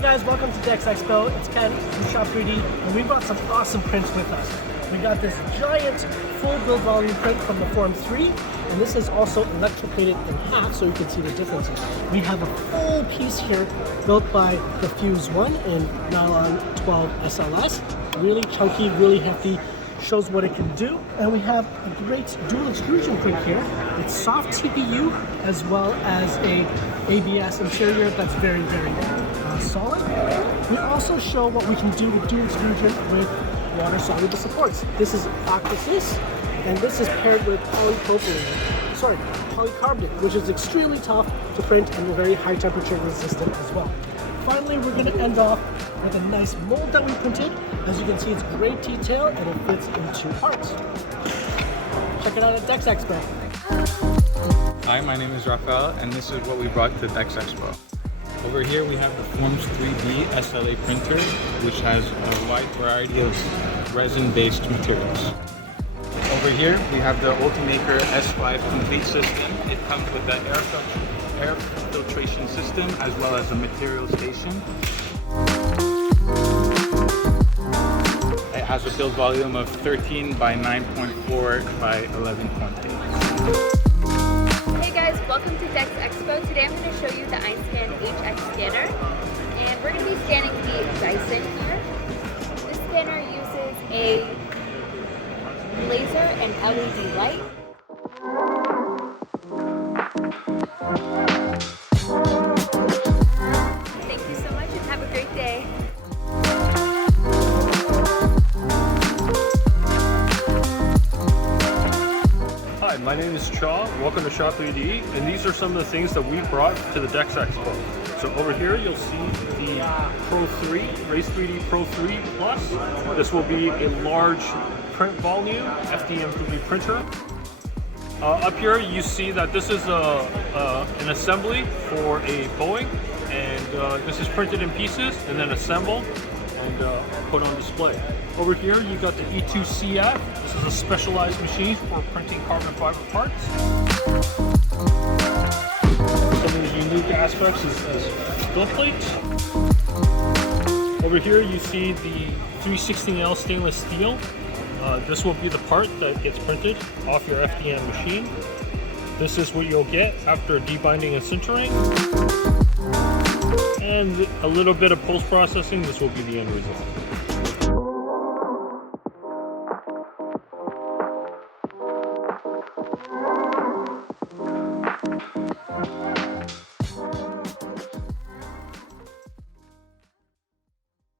Guys, welcome to DEX Expo. It's Ken from Shop3D, and we brought some awesome prints with us. We got this giant full build volume print from the Form 3, and this is also electroplated in half so you can see the differences. We have a full piece here built by the Fuse 1 in nylon 12 SLS. Really chunky, really hefty, shows what it can do. And we have a great dual extrusion print here. It's soft TPU as well as a ABS interior that's very, very solid. We also show what we can do with dual extrusion with water-soluble supports. This is Aquasys, and this is paired with polycarbonate, which is extremely tough to print and very high temperature resistant as well. Finally, we're going to end off with a nice mold that we printed. As you can see, it's great detail and it fits in 2 parts. Check it out at DEX Expo. Hi, my name is Rafael, and this is what we brought to DEX Expo. Over here we have the Forms 3D SLA printer, which has a wide variety of resin-based materials. Over here we have the Ultimaker S5 complete system. It comes with the air filtration system as well as a material station. It has a build volume of 13 by 9.4 by 11.8. Hey guys, welcome to DEX Expo. Today I'm going to show you the Einstein HX scanner, and we're going to be scanning the Dyson here. This scanner uses a laser and LED light. Thank you so much and have a great day. Hi, my name is Chaw. Welcome to Shop3D, and these are some of the things that we brought to the DEX Expo. So over here you'll see the Pro 3, Race 3D Pro 3 Plus. This will be a large print volume FDM 3D printer. Up here you see that this is an assembly for a Boeing, and this is printed in pieces and then assembled and put on display. Over here you got the E2CF. This is a specialized machine for printing carbon fiber parts. Some of the unique aspects is split plates. Over here you see the 316L stainless steel. This will be the part that gets printed off your FDM machine. This is what you'll get after debinding and sintering. And a little bit of post-processing, this will be the end result.